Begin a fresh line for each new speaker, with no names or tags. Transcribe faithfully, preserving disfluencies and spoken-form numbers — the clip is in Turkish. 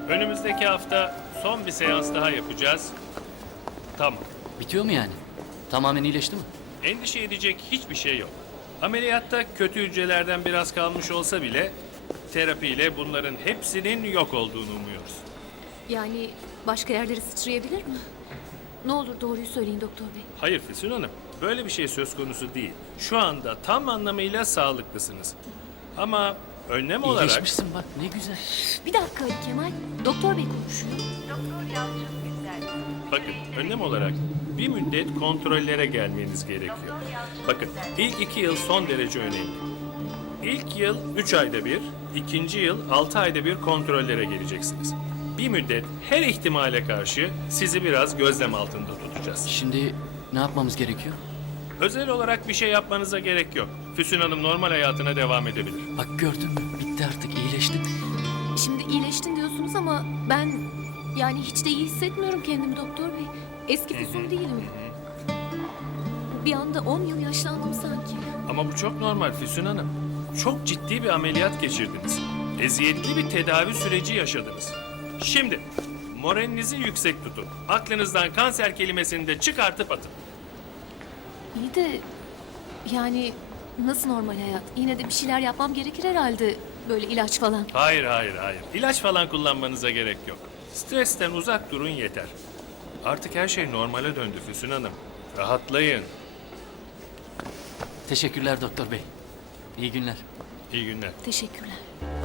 Önümüzdeki hafta son bir seans daha yapacağız. Tamam.
Bitiyor mu yani? Tamamen iyileşti mi?
Endişe edecek hiçbir şey yok. Ameliyatta kötü hücrelerden biraz kalmış olsa bile terapiyle bunların hepsinin yok olduğunu umuyoruz.
Yani başka yerlere sıçrayabilir mi? Ne olur doğruyu söyleyin doktor bey.
Hayır Füsun Hanım, böyle bir şey söz konusu değil. Şu anda tam anlamıyla sağlıklısınız. Ama önlem olarak...
İyileşmişsin bak ne güzel.
Bir dakika Ali Kemal. Doktor bey konuşuyor.
Bakın, önlem olarak bir müddet kontrollere gelmeniz gerekiyor. Bakın, ilk iki yıl son derece önemli. İlk yıl üç ayda bir, ikinci yıl altı ayda bir kontrollere geleceksiniz. Bir müddet her ihtimale karşı sizi biraz gözlem altında tutacağız.
Şimdi ne yapmamız gerekiyor?
Özel olarak bir şey yapmanıza gerek yok. Füsun Hanım normal hayatına devam edebilir.
Bak gördün mü? Bitti artık iyileştin.
Şimdi iyileştin diyorsunuz ama ben yani hiç de iyi hissetmiyorum kendimi doktor bey. Eski Füsun değilim. Bir anda on yıl yaşlandım sanki.
Ama bu çok normal Füsun Hanım. Çok ciddi bir ameliyat geçirdiniz. Eziyetli bir tedavi süreci yaşadınız. Şimdi moralinizi yüksek tutun. Aklınızdan kanser kelimesini de çıkartıp atın.
İyi de yani nasıl normal hayat? Yine de bir şeyler yapmam gerekir herhalde. Böyle ilaç falan.
Hayır, hayır, hayır. İlaç falan kullanmanıza gerek yok. Stresten uzak durun yeter. Artık her şey normale döndü Füsun Hanım. Rahatlayın.
Teşekkürler doktor bey. İyi günler.
İyi günler.
Teşekkürler.